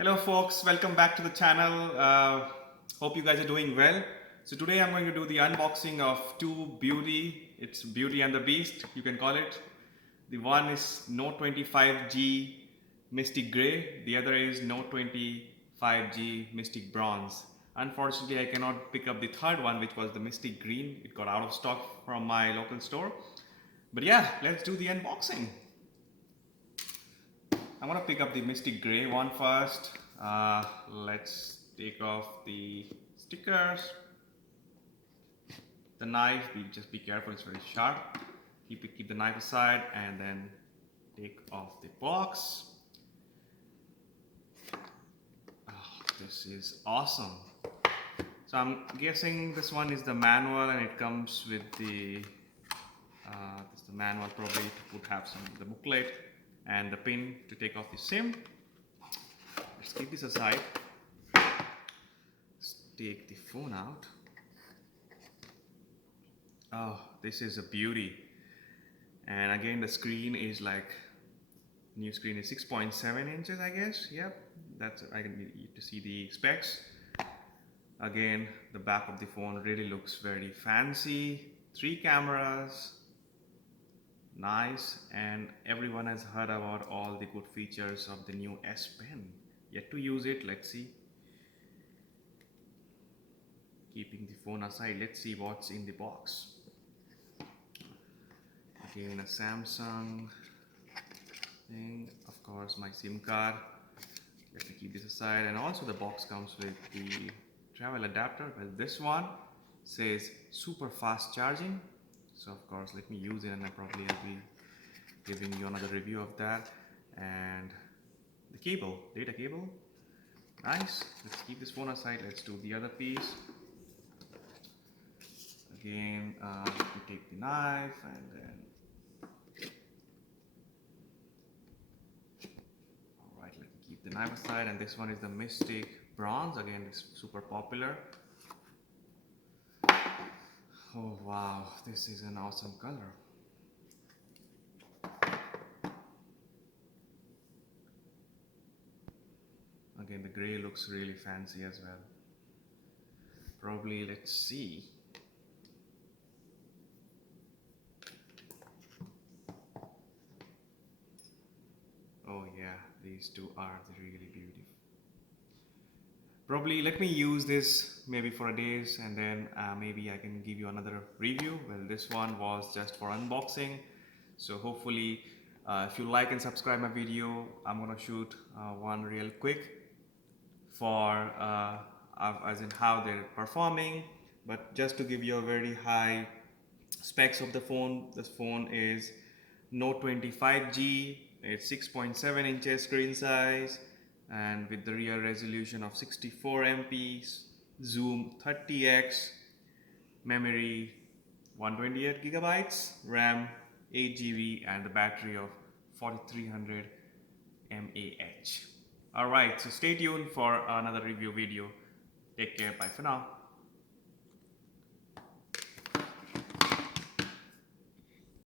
Hello folks, welcome back to the channel. Hope you guys are doing well. So today I'm going to do the unboxing of two beauty. It's Beauty and the Beast, you can call it. The one is Note 25G Mystic Grey, the other is Note 25G Mystic Bronze. Unfortunately, I cannot pick up the third one, which was the Mystic Green. It got out of stock from my local store. But yeah, let's do the unboxing. I'm gonna pick up the Mystic Grey one first. Let's take off the stickers. The knife, just be careful, it's very sharp. Keep the knife aside and then take off the box. Oh, this is awesome. So I'm guessing this one is the manual and it comes with the this is the manual, probably would have the booklet and the pin to take off the SIM. Let's keep this aside. Let's take the phone out. Oh, this is a beauty. And again, the screen is like, new screen is 6.7 inches, I guess. Yep, that's, I can need to see the specs. Again, the back of the phone really looks very fancy. 3 cameras, nice, and everyone has heard about all the good features of the new S Pen. Yet to use it, let's see. Keeping the phone aside, let's see what's in the box. Again, a Samsung thing, of course my SIM card. Let me keep this aside, and also the box comes with the travel adapter. Well, this one says super fast charging, so of course let me use it, and I probably will be giving you another review of that. And the cable, data cable, nice. Let's keep this phone aside, let's do the other piece. Again, we take the knife and then, alright, let me keep the knife aside. And this one is the Mystic Bronze, again it's super popular. Oh wow, this is an awesome color. Again, the gray looks really fancy as well. Probably, let's see. Oh yeah, these two are really beautiful. Probably let me use this maybe for a days, and then maybe I can give you another review. Well, this one was just for unboxing, so hopefully if you like and subscribe my video, I'm gonna shoot one real quick for as in how they're performing. But just to give you a very high specs of the phone, this phone is Note 25G. It's 6.7 inches screen size, and with the rear resolution of 64 MP, zoom 30x, memory 128 gigabytes, RAM 8 GB, and the battery of 4300 mAh. Alright, so stay tuned for another review video. Take care, bye for now.